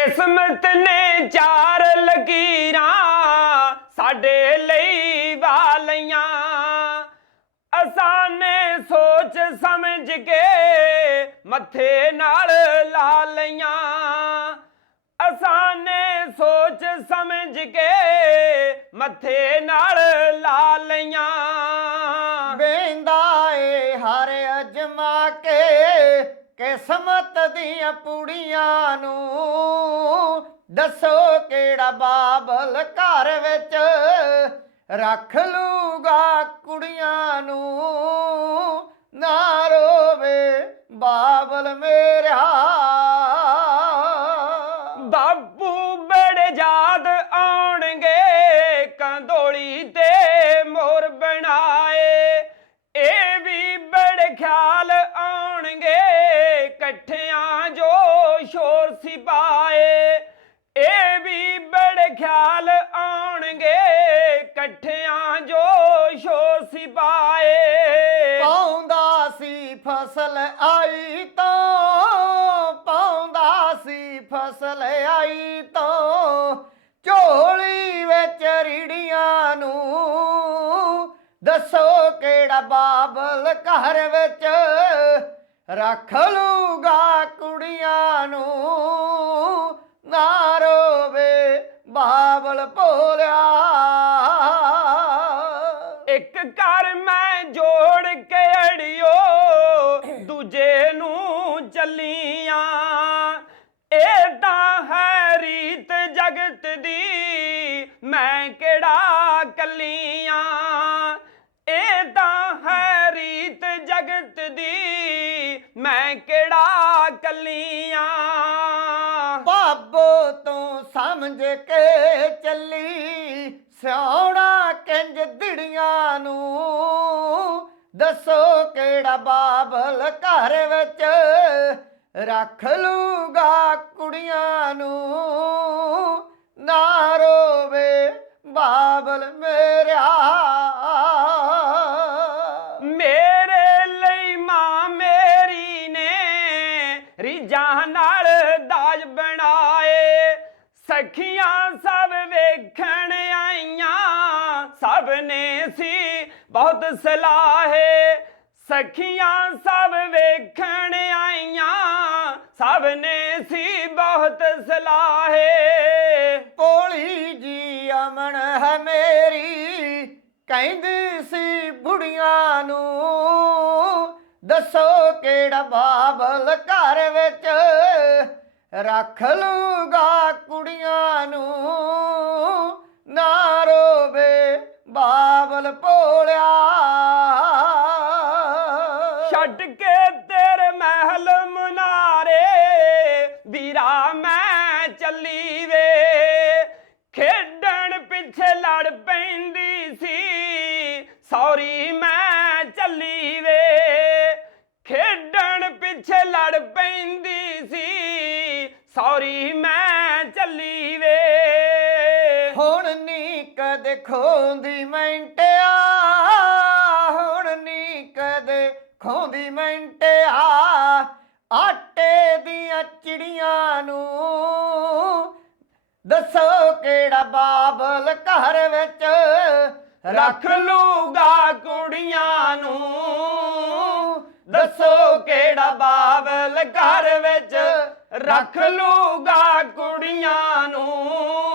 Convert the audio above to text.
ਕਿਸਮਤ ਨੇ ਚਾਰ ਲਕੀਰਾਂ ਸਾਡੇ ਲਈ ਵਾਲੀਆਂ। ਅਸਾਨੇ ਸੋਚ ਸਮਝ ਕੇ ਮੱਥੇ ਨਾਲ ਲਾ ਲਈਆਂ। ਅਸਾਨੇ ਸੋਚ ਸਮਝ ਕੇ ਮੱਥੇ ਨਾਲ ਲਾ ਲਈਆਂ। ਵੇਂਦਾ ਏ ਹਰ ਅਜਮਾ ਕੇ ਕਿਸਮਤ ਦੀਆਂ ਪੁੜੀਆਂ ਨੂੰ ਦੱਸੋ ਕਿਹੜਾ ਬਾਬਲ ਘਰ ਵਿੱਚ ਰੱਖ ਲੂਗਾ ਕੁੜੀਆਂ ਨੂੰ? ਨਾ ਰੋਵੇ ਬਾਬਲ ਮੇਰਾ। ਬਾਬੂ ਬੜੇ ਯਾਦ ਆਉਣਗੇ ਕੰਦੋਲੀ ਤੇ ਮੋਰ ਬਣਾਏ। ਇਹ ਵੀ ਬੜੇ ਖਿਆਲ ਖਿਆਲ ਆਉਣਗੇ, ਇਕੱਠਿਆਂ ਜੋ ਸ਼ੋਰ ਪਾਏ ਪਾਉਂਦਾ ਸੀ ਫਸਲ ਆਈ ਤੋਂ, ਪਾਉਂਦਾ ਸੀ ਫਸਲ ਆਈ ਤੋਂ। ਝੋਲੀ ਵਿੱਚ ਰੀੜੀਆਂ ਨੂੰ ਦੱਸੋ ਕਿਹੜਾ ਬਾਬਲ ਘਰ ਵਿੱਚ ਰੱਖ ਲੂਗਾ ਕੁੜੀਆਂ ਨੂੰ। ਬਾਬਲ ਭੋਲਿਆ। ਇੱਕ ਘਰ ਮੈਂ ਜੋੜ ਕੇ ਅੜਿਓ, ਦੂਜੇ ਨੂੰ ਚੱਲੀਆਂ। ਇਹ ਤਾਂ ਹੈ ਰੀਤ ਜਗਤ ਦੀ, ਮੈਂ ਕਿਹੜਾ ਕੱਲੀਆਂ। ਇਹ ਤਾਂ ਹੈ ਰੀਤ ਜਗਤ ਦੀ, ਮੈਂ ਕਿਹੜਾ ਕੱਲੀ ਸਮਝ ਕੇ ਚੱਲੀ, ਸਿਆਉਣਾ ਕਿੰਜ ਦਿੜੀਆਂ ਨੂੰ? ਦੱਸੋ ਕਿਹੜਾ ਬਾਬਲ ਘਰ ਵਿੱਚ ਰੱਖ ਲੂਗਾ ਕੁੜੀਆਂ ਨੂੰ? ਨਾ ਰੋਵੇ ਬਾਬਲ ਮੇਰਾ ਮੇਰੇ ਲਈ ਮਾਂ ਮੇਰੀ ਨੇ ਰੀਜਾਂ ਨਾਲ ਦਾਜ ਬਣਾਏ। ਸਖੀਆਂ ਸਭ ਵੇਖਣ ਆਈਆਂ। ਸਭ ਨੇ ਸੀ ਬਹੁਤ ਸਲਾਹੇ। ਸਖੀਆਂ ਸਭ ਵੇਖਣ ਆਈਆਂ। ਸਭ ਨੇ ਸੀ ਬਹੁਤ ਸਲਾਹੇ। ਭੋਲੀ ਜੀ ਅਮਨ ਹੈ ਮੇਰੀ, ਕਹਿੰਦੀ ਸੀ ਬੁੜੀਆਂ ਨੂੰ, ਦੱਸੋ ਕਿਹੜਾ ਬਾਬਲ ਘਰ ਵਿੱਚ ਰੱਖ ਲੂਗਾ ਕੁੜੀਆਂ ਨੂੰ, ਨਾ ਰੋਵੇ ਬਾਬਲ ਭੋਲਿਆ। ਛੱਡ ਕੇ ਤੇਰੇ ਮਹਿਲ ਮਨਾਰੇ, ਵੀਰਾ ਮੈਂ ਚੱਲੀ ਵੇ ਖੇਡਣ ਪਿੱਛੇ ਲੜ ਪੈਂਦੀ ਸੀ, ਸੌਰੀ ਮੈਂ ਚੱਲੀ ਵੇ ਖੇਡਣ ਪਿੱਛੇ ਲੜ ਪੈਂਦੀ ਸੌਰੀ ਮੈਂ ਚੱਲੀ ਵੇ। ਹੁਣ ਨੀ ਕਦੇ ਖੋਂਦੀ ਮੈਂਟਿਆ, ਹੁਣ ਨੀ ਕਦੇ ਖੋਂਦੀ ਮੈਂਟਿਆ। ਆਟੇ ਦੀਆਂ ਚਿੜੀਆਂ ਨੂੰ ਦੱਸੋ ਕਿਹੜਾ ਬਾਬਲ ਘਰ ਵਿੱਚ ਰੱਖ ਲੂਗਾ ਕੁੜੀਆਂ ਨੂੰ? ਦੱਸੋ ਕਿਹੜਾ ਬਾਬਲ ਘਰ ਵਿੱਚ ਰੱਖ ਲੂਗਾ ਕੁੜੀਆਂ ਨੂੰ।